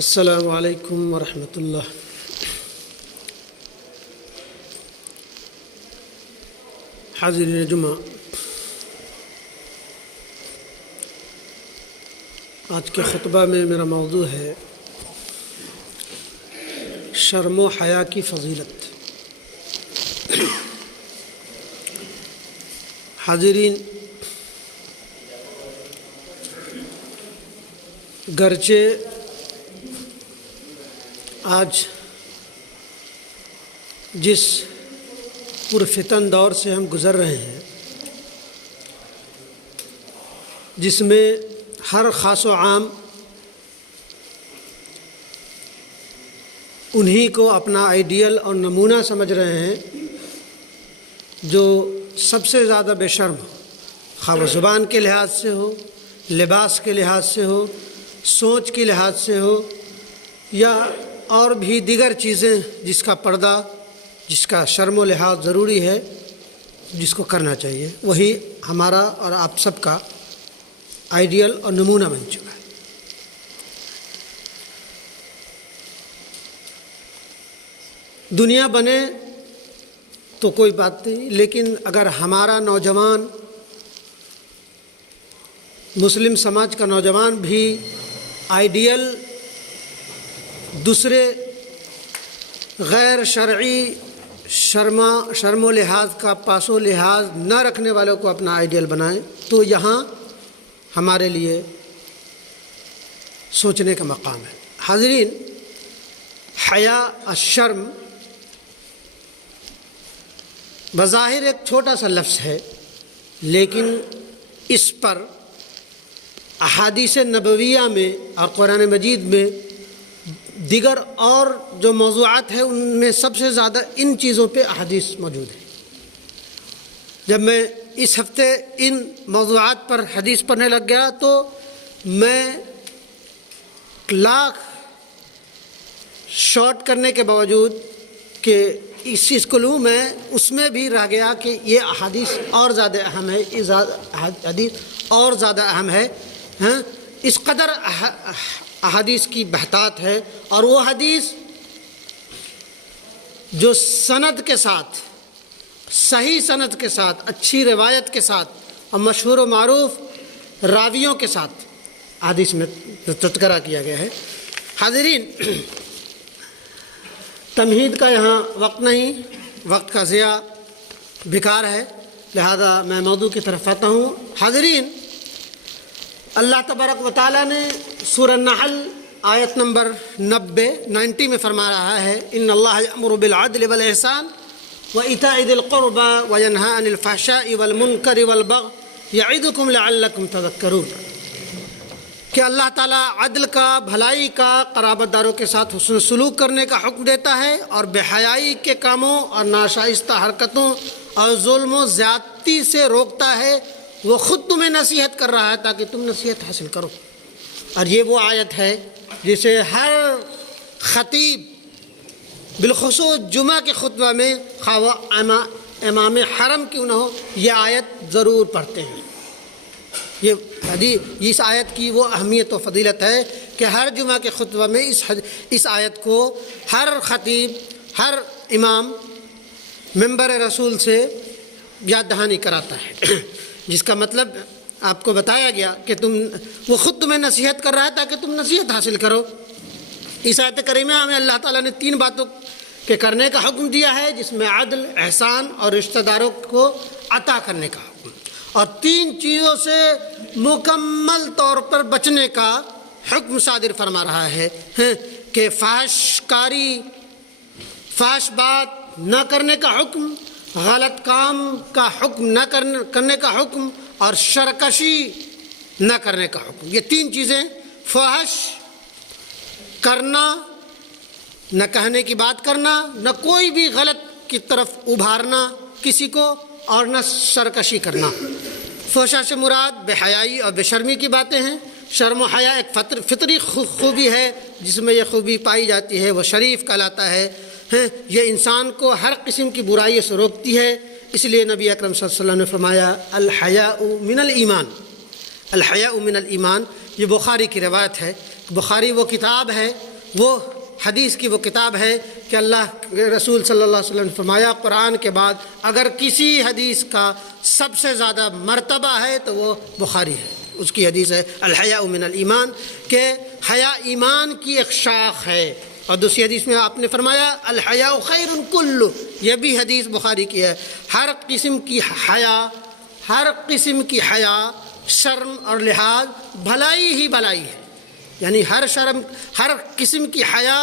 السلام علیکم ورحمۃ اللہ۔ حاضرین جمعہ، آج کے خطبہ میں میرا موضوع ہے شرم و حیا کی فضیلت۔ حاضرین، گرچہ آج جس پرفتن دور سے ہم گزر رہے ہیں، جس میں ہر خاص و عام انہی کو اپنا آئیڈیل اور نمونہ سمجھ رہے ہیں جو سب سے زیادہ بے شرم ہو، خواہ وہ زبان کے لحاظ سے ہو، لباس کے لحاظ سے ہو، سوچ کے لحاظ سے ہو، یا اور بھی دیگر چیزیں جس کا پردہ، جس کا شرم و لحاظ ضروری ہے، جس کو کرنا چاہیے، وہی ہمارا اور آپ سب کا آئیڈیل اور نمونہ بن چکا ہے۔ دنیا بنے تو کوئی بات نہیں، لیکن اگر ہمارا نوجوان، مسلم سماج کا نوجوان بھی آئیڈیل دوسرے غیر شرعی شرم و لحاظ کا پاس و لحاظ نہ رکھنے والوں کو اپنا آئیڈیل بنائیں، تو یہاں ہمارے لیے سوچنے کا مقام ہے۔ حاضرین، حیا الشرم بظاہر ایک چھوٹا سا لفظ ہے، لیکن اس پر احادیث نبویہ میں اور قرآن مجید میں دیگر اور جو موضوعات ہیں ان میں سب سے زیادہ ان چیزوں پہ احادیث موجود ہیں۔ جب میں اس ہفتے ان موضوعات پر حدیث پڑھنے لگ گیا تو میں لاکھ شارٹ کرنے کے باوجود کہ اس چیز کو لوں، میں اس میں بھی رہ گیا کہ یہ احادیث اور زیادہ اہم ہے، یہ حدیث اور زیادہ اہم ہے۔ اس قدر احادیث کی بہتات ہے، اور وہ حدیث جو سند کے ساتھ، صحیح سند کے ساتھ، اچھی روایت کے ساتھ اور مشہور و معروف راویوں کے ساتھ حدیث میں تذکرہ کیا گیا ہے۔ حاضرین، تمہید کا یہاں وقت نہیں، وقت کا ضیاع بیکار ہے، لہذا میں موضوع کی طرف آتا ہوں۔ حاضرین، اللہ تبارک و تعالیٰ نے سورہ النحل آیت نمبر 90 میں فرما رہا ہے، ان اللہ یأمر بالعدل والاحسان وایتاء ذی القربى وینہی عن الفحشاء والمنکر والبغی یعظکم لعلکم تذکرون، کہ اللہ تعالیٰ عدل کا، بھلائی کا، قرابت داروں کے ساتھ حسن سلوک کرنے کا حکم دیتا ہے، اور بے حیائی کے کاموں اور ناشائستہ حرکتوں اور ظلم و زیادتی سے روکتا ہے۔ وہ خود تمہیں نصیحت کر رہا ہے تاکہ تم نصیحت حاصل کرو۔ اور یہ وہ آیت ہے جسے ہر خطیب بالخصوص جمعہ کے خطبہ میں، خواہ وہ امام حرم کیوں نہ ہو، یہ آیت ضرور پڑھتے ہیں۔ یہ حدیث، اس آیت کی وہ اہمیت و فضیلت ہے کہ ہر جمعہ کے خطبہ میں اس آیت کو ہر خطیب، ہر امام منبر رسول سے یاد دہانی کراتا ہے، جس کا مطلب آپ کو بتایا گیا کہ وہ خود تمہیں نصیحت کر رہا ہے تاکہ تم نصیحت حاصل کرو۔ اس آیت کریمہ میں اللہ تعالیٰ نے 3 باتوں کے کرنے کا حکم دیا ہے، جس میں عدل، احسان اور رشتہ داروں کو عطا کرنے کا حکم، اور 3 چیزوں سے مکمل طور پر بچنے کا حکم صادر فرما رہا ہے کہ فحش کاری، فحش بات نہ کرنے کا حکم، غلط کام کا حکم نہ کرنے کا حکم، اور سرکشی نہ کرنے کا حکم۔ یہ 3 چیزیں، فحش کرنا، نہ کہنے کی بات کرنا، نہ کوئی بھی غلط کی طرف ابھارنا کسی کو، اور نہ سرکشی کرنا۔ فحشا سے مراد بے حیائی اور بے شرمی کی باتیں ہیں۔ شرم و حیا ایک فطری خوبی ہے، جس میں یہ خوبی پائی جاتی ہے وہ شریف کہلاتا ہے۔ یہ انسان کو ہر قسم کی برائیوں سے روکتی ہے، اس لیے نبی اکرم صلی اللہ علیہ وسلم نے فرمایا الحیاء من الایمان، الحیاء من الایمان۔ یہ بخاری کی روایت ہے۔ بخاری وہ کتاب ہے، وہ حدیث کی وہ کتاب ہے کہ اللہ کے رسول صلی اللہ علیہ وسلم نے فرمایا قرآن کے بعد اگر کسی حدیث کا سب سے زیادہ مرتبہ ہے تو وہ بخاری ہے۔ اس کی حدیث ہے الحیاء من الایمان، کہ حیا ایمان کی ایک شاخ ہے۔ اور دوسری حدیث میں آپ نے فرمایا الحیاء خیر کلہ، یہ بھی حدیث بخاری کی ہے۔ ہر قسم کی حیا، شرم اور لحاظ بھلائی ہی بھلائی ہے، یعنی ہر قسم کی حیا،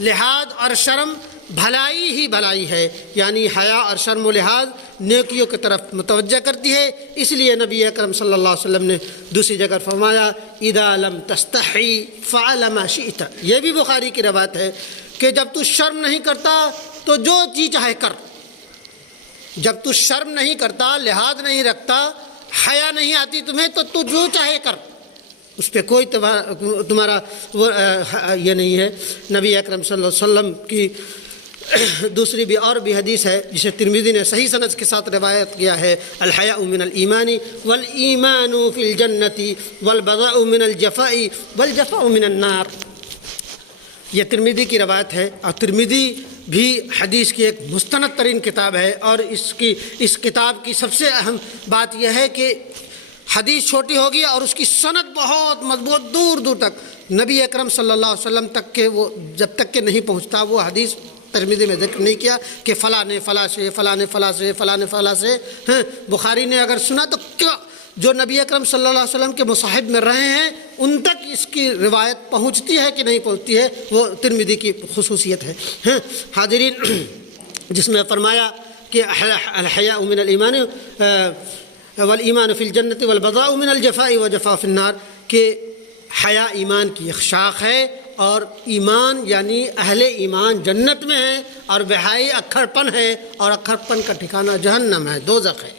لحاظ اور شرم بھلائی ہی بھلائی ہے، یعنی حیا اور شرم و لحاظ نیکیوں کی طرف متوجہ کرتی ہے۔ اس لیے نبی اکرم صلی اللہ علیہ وسلم نے دوسری جگہ فرمایا اذا لم تستحی فعل ما شئت، یہ بھی بخاری کی روایت ہے کہ جب تو شرم نہیں کرتا تو جو جی چاہے کر، جب تو شرم نہیں کرتا، لحاظ نہیں رکھتا، حیا نہیں آتی تمہیں تو جو چاہے کر، اس پہ کوئی تمہارا یہ نہیں ہے۔ نبی اکرم صلی اللہ علیہ وسلم کی دوسری بھی اور بھی حدیث ہے جسے ترمذی نے صحیح سند کے ساتھ روایت کیا ہے الحیاء من الایمان والایمان فی الجنۃ والبضاء من الجفاء والجفاء من النار، یہ ترمذی کی روایت ہے۔ اور ترمذی بھی حدیث کی ایک مستند ترین کتاب ہے، اور اس کتاب کی سب سے اہم بات یہ ہے کہ حدیث چھوٹی ہوگی اور اس کی سند بہت مضبوط، دور دور تک نبی اکرم صلی اللہ علیہ وسلم تک کے وہ جب تک کہ نہیں پہنچتا وہ حدیث ترمذی میں ذکر نہیں کیا کہ فلاں نے فلاں سے، فلاں نے فلاں سے، فلاں نے فلاں سے۔ بخاری نے اگر سنا تو کیا جو نبی اکرم صلی اللہ علیہ وسلم کے مصاحب میں رہے ہیں ان تک اس کی روایت پہنچتی ہے کہ نہیں پہنچتی ہے، وہ ترمذی کی خصوصیت ہے۔ حاضرین، جس میں فرمایا کہ الحیاء من الایمان والایمان فی الجنۃ والبضاء من الجفاء وجفاء فی النار، کہ حیا ایمان کی ایک شاخ ہے، اور ایمان یعنی اہل ایمان جنت میں ہے، اور بہائی اکھڑ پن ہے، اور اکھڑ پن کا ٹھکانہ جہنم ہے، دوزخ ہے۔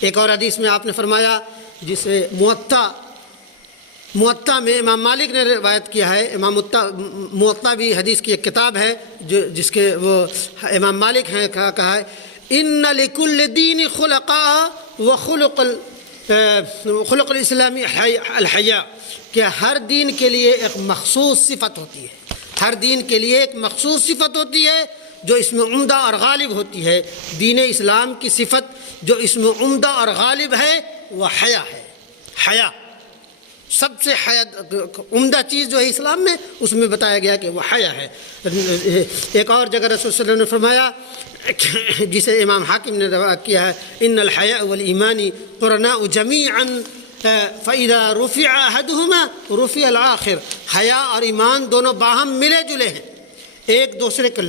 ایک اور حدیث میں آپ نے فرمایا جسے موطا میں امام مالک نے روایت کیا ہے، موطا بھی حدیث کی ایک کتاب ہے جس کے وہ امام مالک ہیں، کہا ہے ان لکل دین خلقاء وخلق الاسلام الحیاء، کہ ہر دین کے لیے ایک مخصوص صفت ہوتی ہے، ہر دین کے لیے ایک مخصوص صفت ہوتی ہے جو اس میں عمدہ اور غالب ہوتی ہے۔ دین اسلام کی صفت جو اس میں عمدہ اور غالب ہے وہ حیا ہے۔ حیا سب سے عمدہ چیز جو ہے اسلام میں، اس میں بتایا گیا کہ وہ حیا ہے۔ ایک اور جگہ رسول صلی اللہ علیہ وسلم نے فرمایا جسے امام حاکم نے روایت کیا ہے ان الحیاء والایمان قرناء جمیعا فَإِذَا رُفِعَ أَحَدُهُمَا رُفِعَ الْآخِرُ، حیا اور ایمان دونوں باہم ملے جلے ہیں، ایک دوسرے کو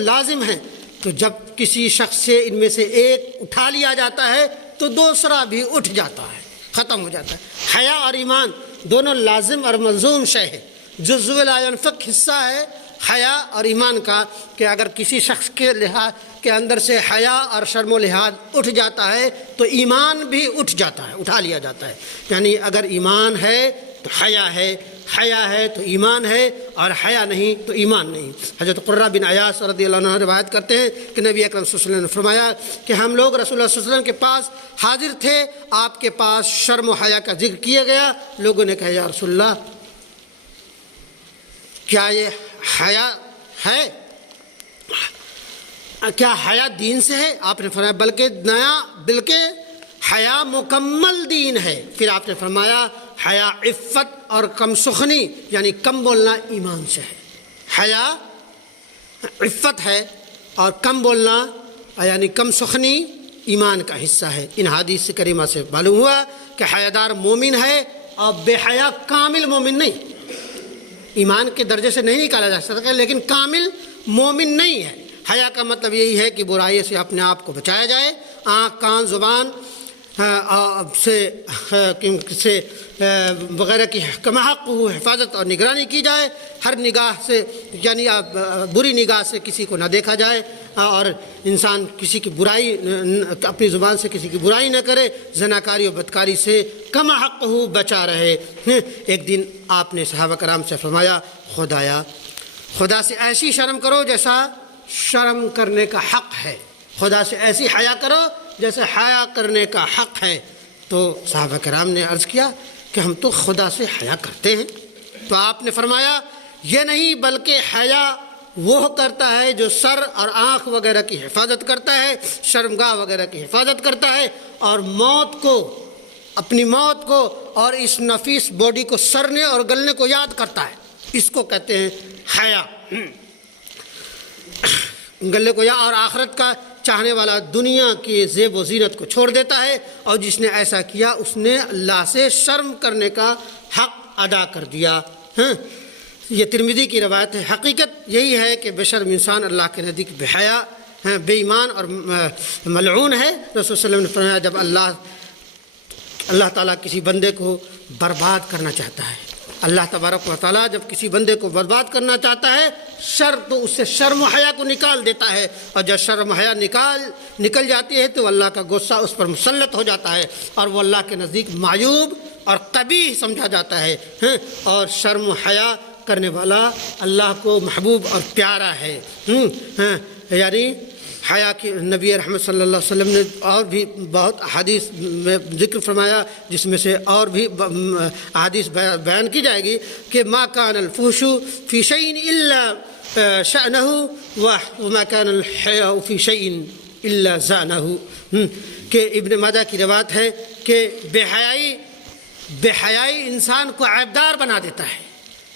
لازم ہیں، تو جب کسی شخص سے ان میں سے ایک اٹھا لیا جاتا ہے تو دوسرا بھی اٹھ جاتا ہے، ختم ہو جاتا ہے۔ حیا اور ایمان دونوں لازم اور ملزوم شے ہیں، جزء لا ينفك حصہ ہے حیا اور ایمان کا، کہ اگر کسی شخص کے لحاظ کے اندر سے حیا اور شرم و لحاظ اٹھ جاتا ہے تو ایمان بھی اٹھ جاتا ہے، اٹھا لیا جاتا ہے۔ یعنی اگر ایمان ہے تو حیا ہے، حیا ہے تو ایمان ہے، اور حیا نہیں تو ایمان نہیں۔ حضرت قرہ بن عیاض رضی اللہ عنہ روایت کرتے ہیں کہ نبی اکرم صلی اللہ علیہ وسلم نے فرمایا کہ ہم لوگ رسول اللہ صلی اللہ علیہ وسلم کے پاس حاضر تھے، آپ کے پاس شرم و حیا کا ذکر کیا گیا، لوگوں نے کہا یا رسول اللہ کیا یہ حیا ہے؟ کیا حیا دین سے ہے؟ آپ نے فرمایا بلکہ حیا مکمل دین ہے۔ پھر آپ نے فرمایا حیا عفت اور کم سخنی یعنی کم بولنا ایمان سے ہے۔ حیا عفت ہے اور کم بولنا یعنی کم سخنی ایمان کا حصہ ہے۔ ان حدیث کریمہ سے معلوم ہوا کہ حیادار مومن ہے اور بے حیا کامل مومن نہیں، ایمان کے درجے سے نہیں نکالا جا سکتا لیکن کامل مومن نہیں ہے۔ حیا کا مطلب یہی ہے کہ برائی سے اپنے آپ کو بچایا جائے، آنکھ کان زبان سے وغیرہ کی کمحق حفاظت اور نگرانی کی جائے، ہر نگاہ سے یعنی بری نگاہ سے کسی کو نہ دیکھا جائے، اور انسان کسی کی برائی اپنی زبان سے کسی کی برائی نہ کرے، زناکاری اور بدکاری سے کمحق بچا رہے۔ ایک دن آپ نے صحابہ کرام سے فرمایا خدا سے ایسی شرم کرو جیسا شرم کرنے کا حق ہے، خدا سے ایسی حیا کرو جیسے حیا کرنے کا حق ہے۔ تو صحابہ کرام نے عرض کیا کہ ہم تو خدا سے حیا کرتے ہیں. تو آپ نے فرمایا یہ نہیں بلکہ حیا وہ کرتا ہے جو سر اور آنکھ وغیرہ کی حفاظت کرتا ہے، شرمگاہ وغیرہ کی حفاظت کرتا ہے، اور موت کو، اپنی موت کو اور اس نفیس باڈی کو سرنے اور گلنے کو یاد کرتا ہے. اس کو کہتے ہیں حیا. گلے کو یا اور آخرت کا چاہنے والا دنیا کی زیب و زینت کو چھوڑ دیتا ہے، اور جس نے ایسا کیا اس نے اللہ سے شرم کرنے کا حق ادا کر دیا. یہ ترمذی کی روایت ہے. حقیقت یہی ہے کہ بے شرم انسان اللہ کے نزدیک بے حیا، بے ایمان اور ملعون ہے. رسول صلی اللہ علیہ وسلم نے فرمایا جب اللہ تعالیٰ کسی بندے کو برباد کرنا چاہتا ہے، اللہ تبارک و تعالیٰ جب کسی بندے کو برباد کرنا چاہتا ہے تو اس سے شرم و حیا کو نکال دیتا ہے، اور جب شرم و حیا نکل جاتی ہے تو اللہ کا غصہ اس پر مسلط ہو جاتا ہے، اور وہ اللہ کے نزدیک معیوب اور قبیح سمجھا جاتا ہے. اور شرم و حیا کرنے والا اللہ کو محبوب اور پیارا ہے. یعنی حیا کی نبی رحمت صلی اللہ علیہ وسلم نے اور بھی بہت احادیث میں ذکر فرمایا، جس میں سے اور بھی احادیث بیان کی جائے گی کہ ما کان الفحش فی شیء الا شأنہ وما کان الحیاء فی شیء الا زانہ. کہ ابن ماجہ کی روایت ہے کہ بے حیائی انسان کو عیبدار بنا دیتا ہے.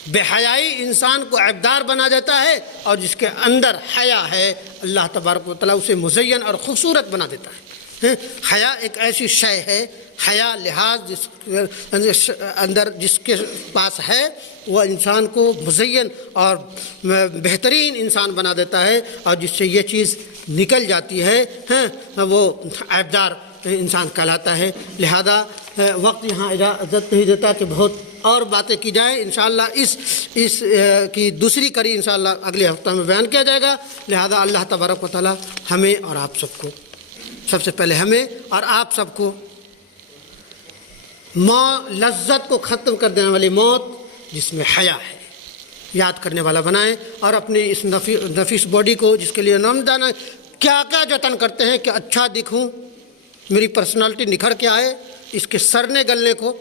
بے حیائی انسان کو عیبدار بنا دیتا ہے، اور جس کے اندر حیا ہے اللہ تبارک و تعالیٰ اسے مزین اور خوبصورت بنا دیتا ہے. حیا ایک ایسی شے ہے، حیا لحاظ جس اندر جس کے پاس ہے وہ انسان کو مزین اور بہترین انسان بنا دیتا ہے، اور جس سے یہ چیز نکل جاتی ہے وہ عیبدار انسان کہلاتا ہے. لہذا وقت یہاں اجازت نہیں دیتا کہ بہت اور باتیں کی جائیں. انشاءاللہ اس کی دوسری کڑی انشاءاللہ اگلے ہفتہ میں بیان کیا جائے گا. لہذا اللہ تبارک و تعالیٰ ہمیں اور آپ سب کو، سب سے پہلے ہمیں اور آپ سب کو لذت کو ختم کر دینے والی موت جس میں حیا ہے یاد کرنے والا بنائیں، اور اپنی اس نفیس باڈی کو جس کے لیے نام جانا کیا جتن کرتے ہیں کہ اچھا دکھوں، میری پرسنالٹی نکھر کے آئے، اس کے سرنے گلنے کو،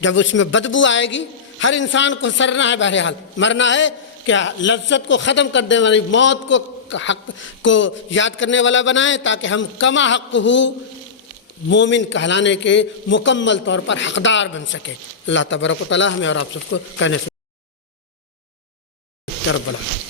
جب اس میں بدبو آئے گی. ہر انسان کو سرنا ہے، بہرحال مرنا ہے. کیا لذت کو ختم کر دینے والی موت کو حق کو یاد کرنے والا بنائیں، تاکہ ہم کما حق ہو مومن کہلانے کے مکمل طور پر حقدار بن سکیں. اللہ تبارک و تعالیٰ ہمیں اور آپ سب کو کہنے سے رب العالمین.